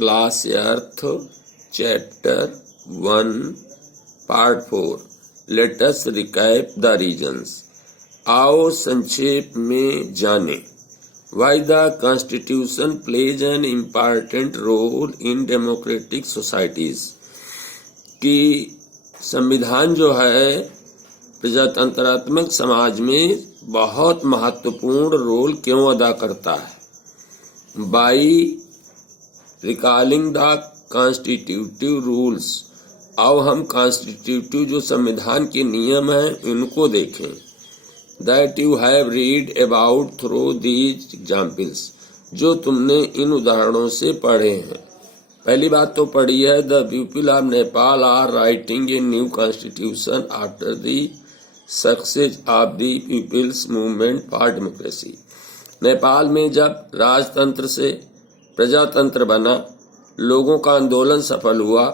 Class अर्थ chapter 1 part 4 let us recap the reasons. आओ संक्षेप में जाने why the constitution plays an important role in democratic societies, कि संविधान जो है प्रजातंत्रात्मक समाज में बहुत महत्वपूर्ण रोल क्यों अदा करता है। By recalling the constitutive rules, आओ हम कॉन्स्टिट्यूटिव जो संविधान के नियम हैं इनको देखें। That you have read about through these examples, जो तुमने इन उदाहरणों से पढ़े हैं। पहली बात तो पढ़ी है, the people of Nepal are writing a new constitution after the success of the people's movement for democracy. Nepal में जब राजतंत्र से प्रजातंत्र बना, लोगों का आंदोलन सफल हुआ,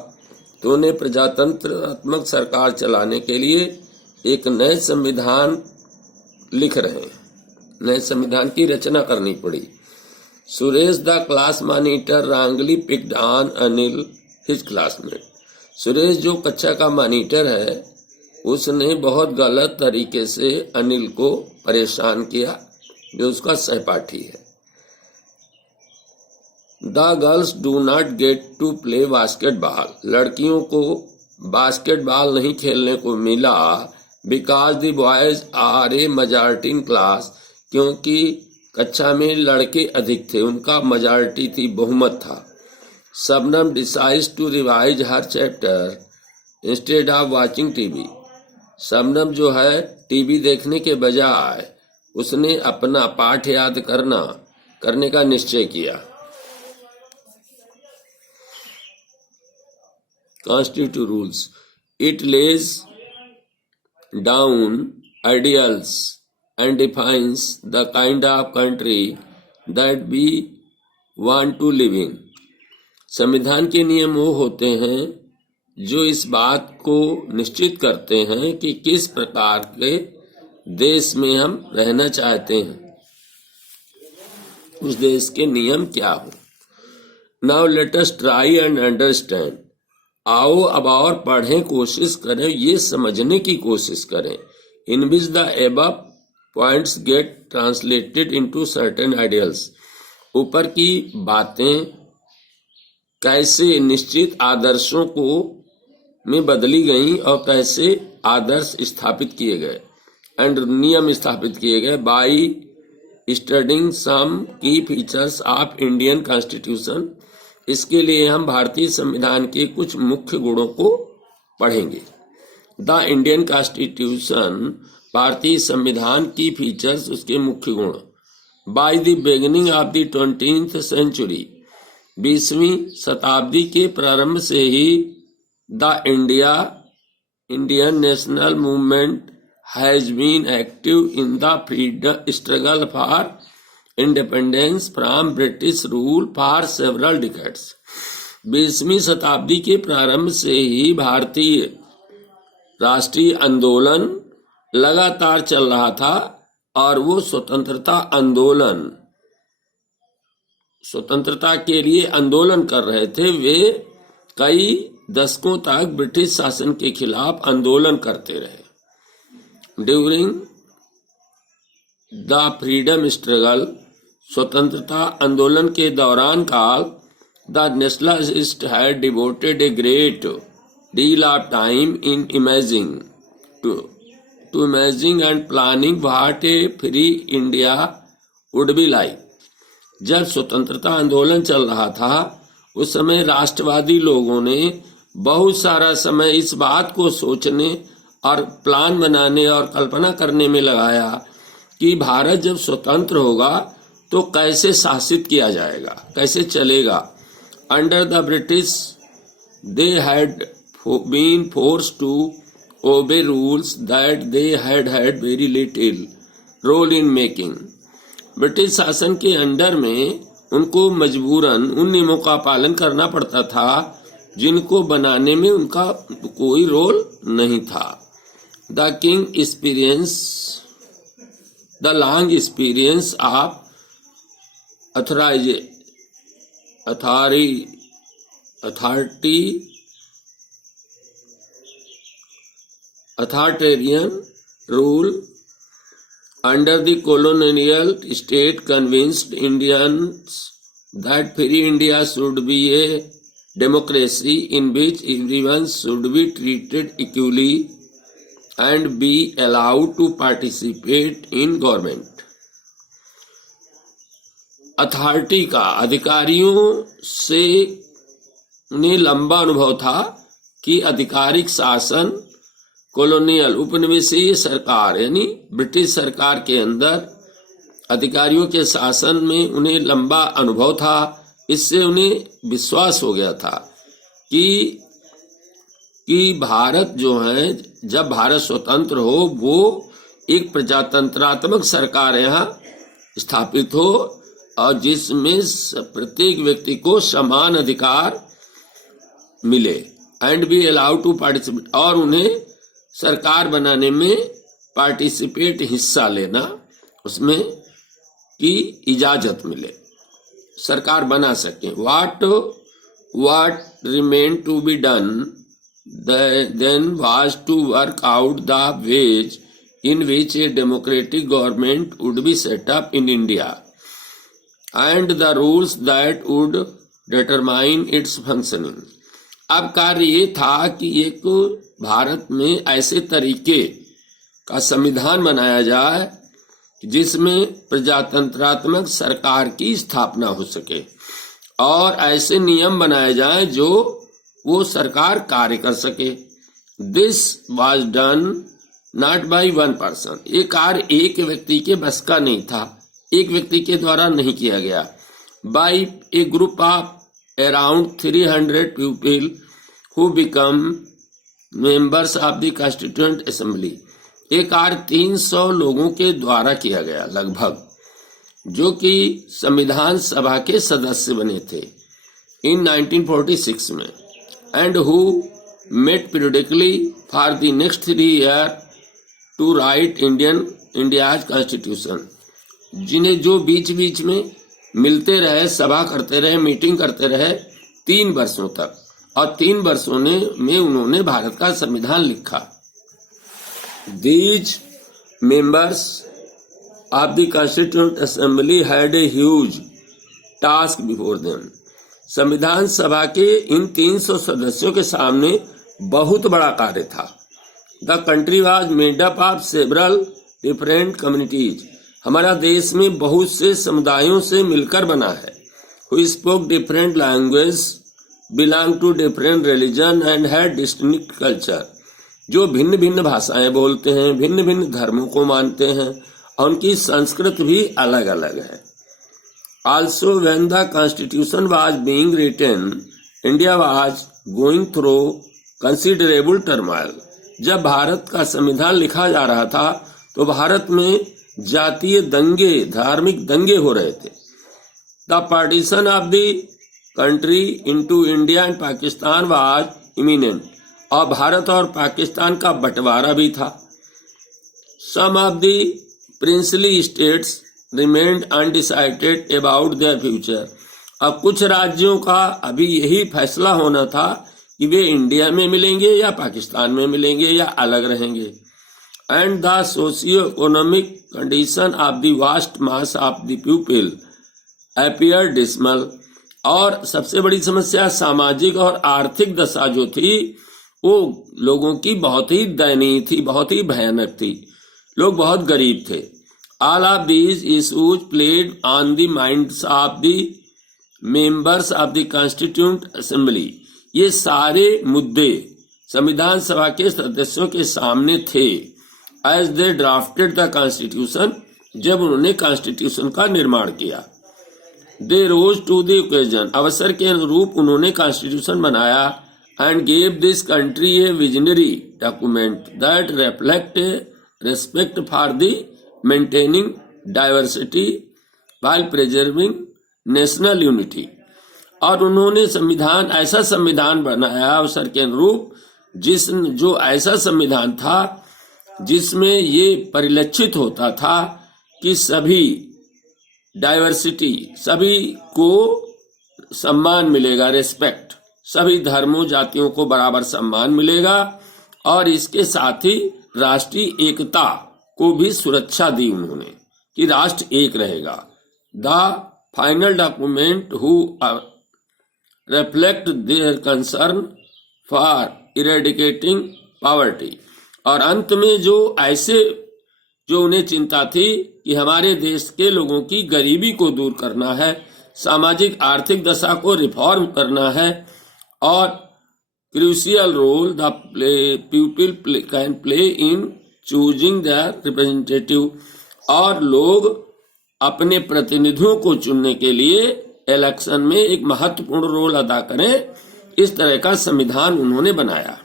तो उन्हें प्रजातंत्रात्मक सरकार चलाने के लिए एक नए संविधान लिख रहे हैं, नए संविधान की रचना करनी पड़ी। Suresh the class monitor wrongly picked on Anil his classmate. Suresh जो कक्षा का मॉनिटर है उसने बहुत गलत तरीके से अनिल को परेशान किया, जो उसका सहपाठी है। The girls do not get to play basketball, लड़कियों को बास्केटबॉल नहीं खेलने को मिला। Because the boys are a majority in class, क्योंकि कक्षा में लड़के अधिक थे, उनका मेजॉरिटी थी, बहुमत था। Shabnam decides to revise her chapter instead of watching TV. Shabnam जो है टीवी देखने के बजाय उसने अपना पाठ याद करने का निश्चय किया। Constitutive rules. It lays down ideals and defines the kind of country that we want to live in. संविधान के नियम वो होते हैं जो इस बात को निश्चित करते हैं कि किस प्रकार के देश में हम रहना चाहते हैं, उस देश के नियम क्या हो। Now let us try and understand. आओ अब और पढ़ें, कोशिश करें, ये समझने की कोशिश करें। In which the above points get translated into certain ideals, ऊपर की बातें कैसे निश्चित आदर्शों को में बदली गई और कैसे आदर्श स्थापित किए गए एंड नियम स्थापित किए गए। बाई स्टडिंग सम की फीचर्स ऑफ इंडियन कॉन्स्टिट्यूशन, इसके लिए हम भारतीय संविधान के कुछ मुख्य गुणों को पढ़ेंगे। द इंडियन कॉन्स्टिट्यूशन, भारतीय संविधान की फीचर्स, उसके मुख्य गुण। By the beginning of the 20th century, 20वीं शताब्दी के प्रारंभ से ही the Indian national movement has been active in the freedom struggle for independence from British rule for several decades. 20वीं शताब्दी के प्रारंभ से ही भारतीय राष्ट्रीय आंदोलन लगातार चल रहा था और वो स्वतंत्रता के लिए आंदोलन कर रहे थे। वे कई दशकों तक ब्रिटिश शासन के खिलाफ आंदोलन करते रहे। ड्यूरिंग द फ्रीडम स्ट्रगल, स्वतंत्रता आंदोलन के दौरान काल, the nationalist had devoted a great deal of time in imaging and planning what A free India would be like. जब स्वतंत्रता आंदोलन चल रहा था उस समय राष्ट्रवादी लोगों ने बहुत सारा समय इस बात को सोचने और प्लान बनाने और कल्पना करने में लगाया कि भारत जब स्वतंत्र होगा तो कैसे शासित किया जाएगा, कैसे चलेगा। Under the British they had been forced to obey rules that they had very little role in making. British शासन के अंडर में उनको मजबूरन उन नियमों का पालन करना पड़ता था जिनको बनाने में उनका कोई रोल नहीं था। The king experience the long experience of authoritarian rule under the colonial state convinced Indians that free India should be a democracy in which everyone should be treated equally and be allowed to participate in government. Authority का अधिकारियों से ने लंबा अनुभव था कि आधिकारिक शासन कॉलोनियल उपनिवेशीय सरकार यानी ब्रिटिश सरकार के अंदर अधिकारियों के शासन में उन्हें लंबा अनुभव था। इससे उन्हें विश्वास हो गया था कि भारत जो है, जब भारत स्वतंत्र हो वो एक प्रजातंत्रात्मक सरकार यहाँ स्थापित हो और जिसमें प्रत्येक व्यक्ति को समान अधिकार मिले and be allowed to participate, और उन्हें सरकार बनाने में पार्टिसिपेट हिस्सा लेना उसमें की इजाजत मिले, सरकार बना सके। what remained to be done then was to work out the ways in which a democratic government would be set up in India and the rules that would determine its functioning. अब कार्य ये था कि एक भारत में ऐसे तरीके का संविधान बनाया जाए जिसमें प्रजातंत्रात्मक सरकार की स्थापना हो सके और ऐसे नियम बनाए जाएं जो वो सरकार कार्य कर सके। This was done not by one person, ये कार्य एक व्यक्ति के बस का नहीं था, एक व्यक्ति के द्वारा नहीं किया गया। By a group of around 300 people who become members of the constituent assembly, ये कार्य 300 लोगों के द्वारा किया गया लगभग, जो कि संविधान सभा के सदस्य बने थे इन 1946 में, and who met periodically for the next 3 year to write India's constitution, जिन्हें जो बीच बीच में मिलते रहे, सभा करते रहे, मीटिंग करते रहे 3 वर्षों तक, और 3 वर्षों में उन्होंने भारत का संविधान लिखा। These members of the Constituent Assembly had a huge task before them. संविधान सभा के इन 300 सदस्यों के सामने बहुत बड़ा कार्य था। The country was made up of several different communities. हमारा देश में बहुत से समुदायों से मिलकर बना है। Who spoke different languages, belonged to different religion and had distinct culture. जो भिन्न भिन्न भाषाएं बोलते हैं, भिन्न भिन्न धर्मों को मानते हैं और उनकी संस्कृति भी अलग अलग है। Also when the constitution was being written, India was going through considerable turmoil. जब भारत का संविधान लिखा जा रहा था तो भारत में जातीय दंगे, धार्मिक दंगे हो रहे थे। The partition of the country into India and Pakistan was imminent. और भारत और पाकिस्तान का बंटवारा भी था। Some of the princely states remained undecided about their future. अब कुछ राज्यों का अभी यही फैसला होना था कि वे इंडिया में मिलेंगे या पाकिस्तान में मिलेंगे या अलग रहेंगे। And the socio-economic condition of the vast mass of the people appeared dismal. और सबसे बड़ी समस्या सामाजिक और आर्थिक दशा जो थी वो लोगों की बहुत ही दयनीय थी, बहुत ही भयानक थी। लोग बहुत गरीब थे। All of these issues played on the minds of the members of the Constituent Assembly. ये सारे मुद्दे संविधान सभा के सदस्यों के सामने थे। As they drafted the Constitution, जब उन्होंने कॉन्स्टिट्यूशन का निर्माण किया। They rose to the occasion. अवसर के अनुरूप उन्होंने कॉन्स्टिट्यूशन बनाया and gave this country a visionary document that reflect a respect for the maintaining diversity while preserving national unity. और उन्होंने संविधान, ऐसा संविधान बनाया अवसर के अनुरूप जो ऐसा संविधान था जिसमें ये परिलक्षित होता था कि सभी डाइवर्सिटी, सभी को सम्मान मिलेगा, रेस्पेक्ट, सभी धर्मों जातियों को बराबर सम्मान मिलेगा और इसके साथ ही राष्ट्रीय एकता को भी सुरक्षा दी उन्होंने कि राष्ट्र एक रहेगा। The final document who reflect their concern for eradicating poverty, और अंत में जो उन्हें चिंता थी कि हमारे देश के लोगों की गरीबी को दूर करना है, सामाजिक आर्थिक दशा को रिफॉर्म करना है, और crucial role the people can play in choosing their representative, और लोग अपने प्रतिनिधियों को चुनने के लिए इलेक्शन में एक महत्वपूर्ण रोल अदा करें, इस तरह का संविधान उन्होंने बनाया।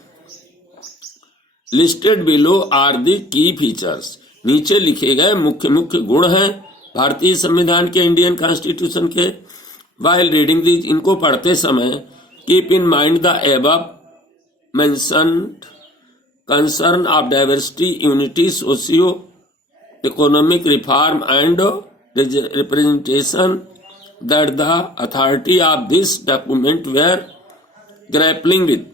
लिस्टेड बिलो आर दी की फीचर्स, नीचे लिखे गए मुख्य मुख्य गुण हैं भारतीय संविधान के, इंडियन कॉन्स्टिट्यूशन के। वाइल रीडिंग दीज, इनको पढ़ते समय keep in mind the above mentioned concern of diversity, unity, socio economic reform and representation that the authority of this document were grappling with.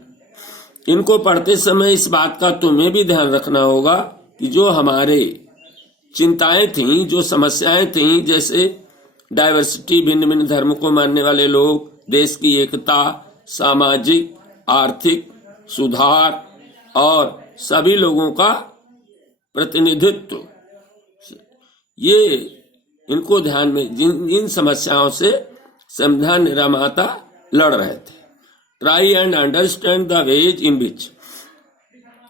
इनको पढ़ते समय इस बात का तुम्हें भी ध्यान रखना होगा कि जो हमारे चिंताएं थीं, जो समस्याएं थीं, जैसे डाइवर्सिटी, भिन्न भिन्न धर्म को मानने वाले लोग, देश की एकता, सामाजिक आर्थिक सुधार और सभी लोगों का प्रतिनिधित्व, ये इनको ध्यान में जिन समस्याओं से संविधान निर्माता लड़ रहे थे। Try and understand the ways in which,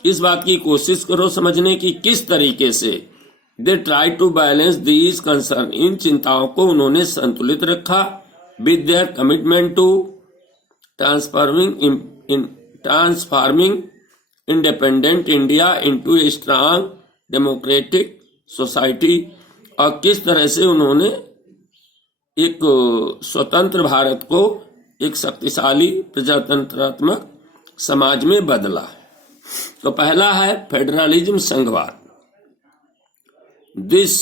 इस बात की कोशिश करो समझने की किस तरीके से they try to balance these concern, इन चिंताओं को उन्होंने संतुलित रखा with their commitment to transforming independent India into a strong democratic society, और किस तरह से उन्होंने एक स्वतंत्र भारत को एक शक्तिशाली प्रजातंत्रात्मक समाज में बदला। तो पहला है फेडरलिज्म, संघवाद। दिस